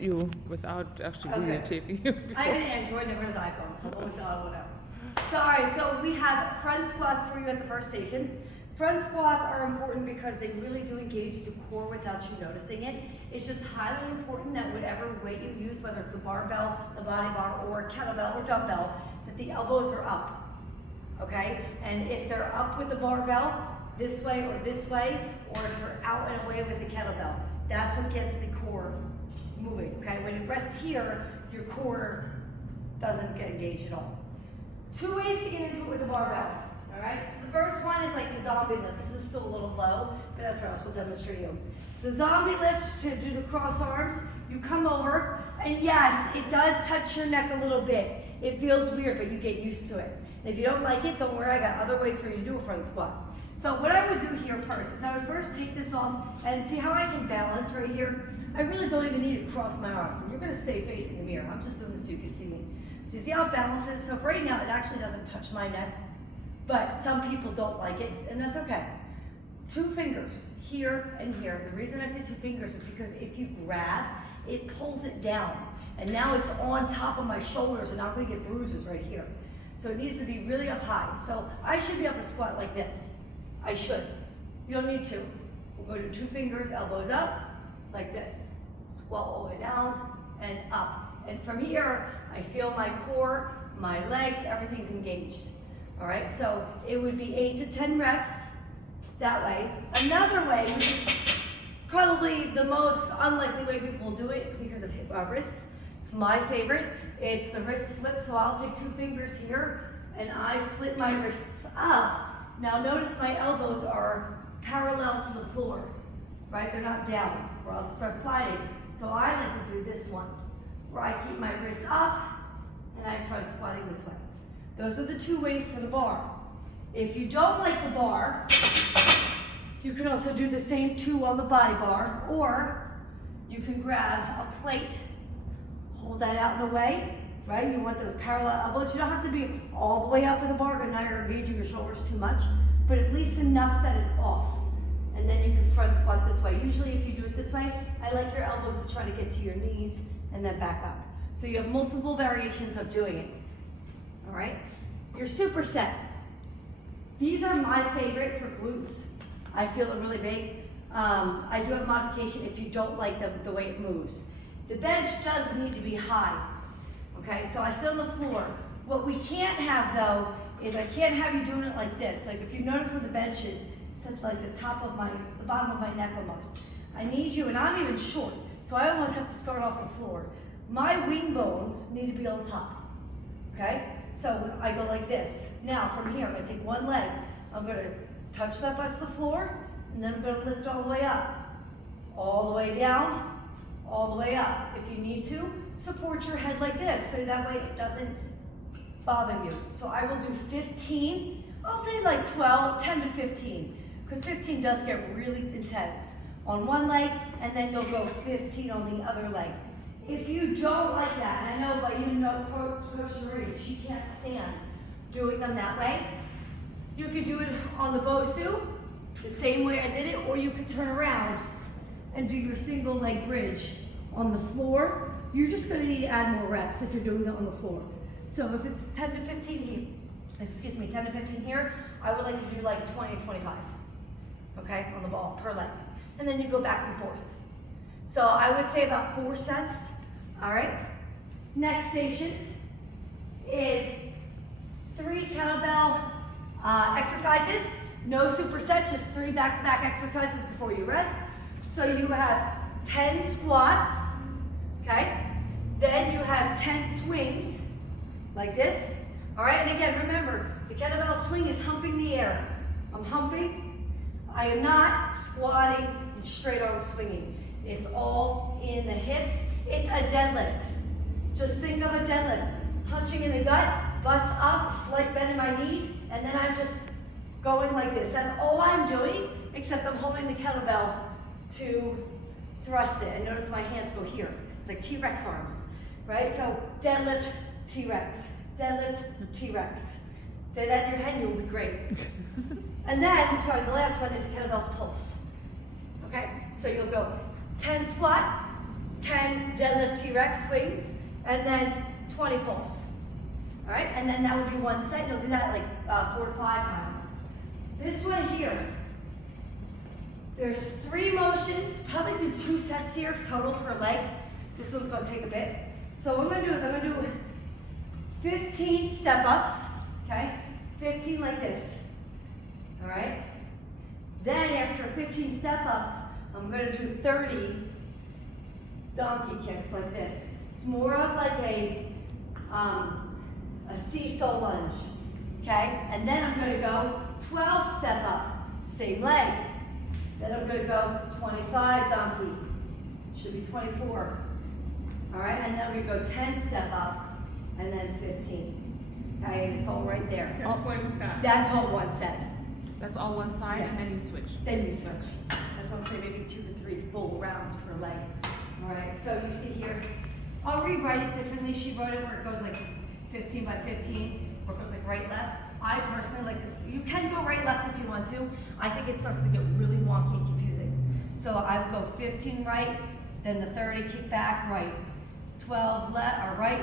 you without actually really taping you. I had an Android, never has iPhone, so I'm always whatever. So, all right, so we have front squats for you at the first station. Front squats are important because they really do engage the core without you noticing it. It's just highly important that whatever weight you use, whether it's the barbell, the body bar, or kettlebell or dumbbell, that the elbows are up, okay? And if they're up with the barbell, this way, or if they're out and away with the kettlebell, that's what gets the core moving, okay? When it rests here, your core doesn't get engaged at all. Two ways to get into it with the barbell. All right, so the first one is like the zombie lift. This is still a little low, but that's what I'll still demonstrate you. The zombie lift, to do the cross arms, you come over, and yes, it does touch your neck a little bit. It feels weird, but you get used to it. And if you don't like it, don't worry, I got other ways for you to do a front squat. So what I would do here first is I would first take this off and see how I can balance right here. I really don't even need to cross my arms, and you're gonna stay facing the mirror. I'm just doing this so you can see me. So you see how it balances? So for right now, it actually doesn't touch my neck. But some people don't like it, and that's okay. 2 fingers, here and here. The reason I say 2 fingers is because if you grab, it pulls it down. And now it's on top of my shoulders, and I'm gonna get bruises right here. So it needs to be really up high. So I should be able to squat like this. I should. You don't need to. We'll go to 2 fingers, elbows up, like this. Squat all the way down and up. And from here, I feel my core, my legs, everything's engaged. All right, so it would be 8 to 10 reps that way. Another way, which is probably the most unlikely way people will do it because of wrists, it's my favorite. It's the wrist flip, so I'll take 2 fingers here and I flip my wrists up. Now notice my elbows are parallel to the floor, right? They're not down, or else it starts sliding. So I like to do this one, where I keep my wrists up and I'm front squatting this way. Those are the 2 ways for the bar. If you don't like the bar, you can also do the same 2 on the body bar, or you can grab a plate, hold that out and away, right? You want those parallel elbows. You don't have to be all the way up with the bar because now you're engaging your shoulders too much, but at least enough that it's off. And then you can front squat this way. Usually if you do it this way, I like your elbows to try to get to your knees and then back up. So you have multiple variations of doing it. All right, your superset. These are my favorite for glutes. I feel it really big. I do have a modification if you don't like the way it moves. The bench does need to be high. Okay, so I sit on the floor. What we can't have though is I can't have you doing it like this. Like if you notice where the bench is, it's like the bottom of my neck almost. I need you, and I'm even short, so I almost have to start off the floor. My wing bones need to be on top. Okay? So I go like this. Now from here, I'm gonna take one leg. I'm gonna touch that butt to the floor, and then I'm gonna lift all the way up. All the way down, all the way up. If you need to, support your head like this, so that way it doesn't bother you. So I will do 15, I'll say like 10 to 15, because 15 does get really intense on one leg, and then you'll go 15 on the other leg. If you don't like that, and I know, but you know, Coach Marie, she can't stand doing them that way. You could do it on the Bosu, the same way I did it, or you could turn around and do your single leg bridge on the floor. You're just gonna need to add more reps if you're doing it on the floor. So if it's 10 to 15 here, 10 to 15 here, I would like to do like 20 to 25, okay, on the ball per leg. And then you go back and forth. So I would say about 4 sets. All right, next station is 3 kettlebell exercises. No superset, just 3 back-to-back exercises before you rest. So you have 10 squats, okay? Then you have 10 swings, like this. All right, and again, remember, the kettlebell swing is humping the air. I'm humping. I am not squatting and straight arm swinging. It's all in the hips. It's a deadlift. Just think of a deadlift. Punching in the gut, butts up, slight bend in my knees, and then I'm just going like this. That's all I'm doing, except I'm holding the kettlebell to thrust it. And notice my hands go here. It's like T-Rex arms, right? So deadlift, T-Rex, deadlift, T-Rex. Say that in your head and you'll be great. And then, sorry, the last one is kettlebell's pulse. Okay? So you'll go 10 squat, 10 deadlift T-Rex swings, and then 20 pulse. All right, and then that would be one set. You'll do that like 4 to 5 times. This one here, there's 3 motions, probably do 2 sets here total per leg. This one's gonna take a bit. So what I'm gonna do is I'm gonna do 15 step-ups, okay? 15 like this, all right? Then after 15 step-ups, I'm gonna do 30 donkey kicks like this. It's more of like a seesaw lunge, okay? And then I'm gonna go 12 step-up, same leg. Then I'm gonna go 25 donkey, should be 24. All right, and then we go 10 step up, and then 15. Okay, and it's all right there. That's one set. That's all one set. That's all one side, Yes. and then you switch. Then you switch. That's what I'm saying, maybe 2 to 3 full rounds per leg. All right, so you see here, I'll rewrite it differently. She wrote it where it goes like 15 by 15, where it goes like right, left. I personally like this. You can go right, left if you want to. I think it starts to get really wonky and confusing. So I would go 15 right, then the 30 kick back right, 12 left or right,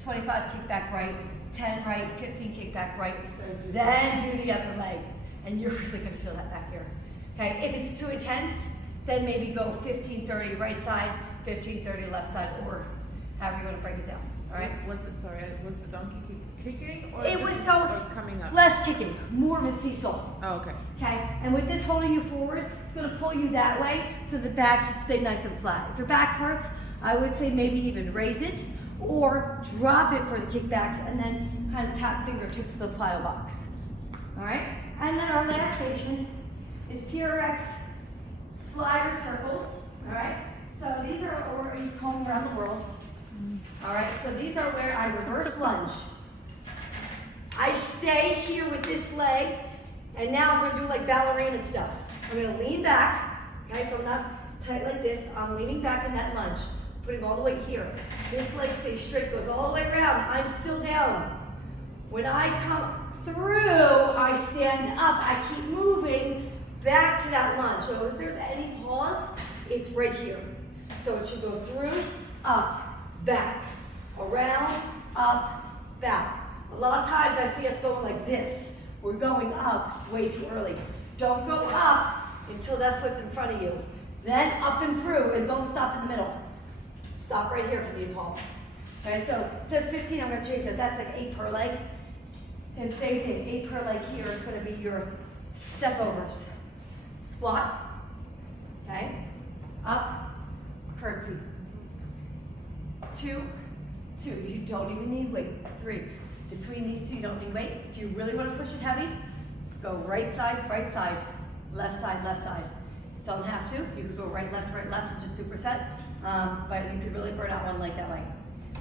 25 kick back right, 10 right, 15 kick back right, then do the other leg. And you're really gonna feel that back here. Okay, if it's too intense, then maybe go 15, 30 right side, 15, 30 left side, or however you wanna break it down, all right? Was it, sorry, was the donkey kicking? Or It was just- so or coming up? less kicking, more of a seesaw. Oh, okay. Okay, and with this holding you forward, it's gonna pull you that way so the back should stay nice and flat. If your back hurts, I would say maybe even raise it or drop it for the kickbacks and then kind of tap fingertips to the plyo box. All right, and then our last station is TRX slider circles. All right, so these are, or you call them around the world. All right, so these are where I reverse lunge. I stay here with this leg, and now I'm gonna do like ballerina stuff. I'm gonna lean back, okay, so I'm not tight like this. I'm leaning back in that lunge, putting all the weight here. This leg stays straight, goes all the way around. I'm still down. When I come through, I stand up. I keep moving back to that lunge. So if there's any pause, it's right here. So it should go through, up, back, around, up, back. A lot of times I see us going like this. We're going up way too early. Don't go up until that foot's in front of you. Then up and through, and don't stop in the middle. Stop right here for the impulse. Okay, so it says 15, I'm gonna change that. That's like 8 per leg. And same thing, 8 per leg here is gonna be your step overs. Squat, okay, up, curtsy. 2, 2, you don't even need weight. 3, between these 2, you don't need weight. If you really wanna push it heavy, go right side, left side. Don't have to, you could go right, left, and just superset. But you could really burn out one leg that way.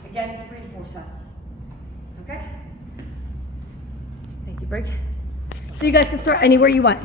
Again, 3 to 4 sets. Okay? Thank you, break. So you guys can start anywhere you want.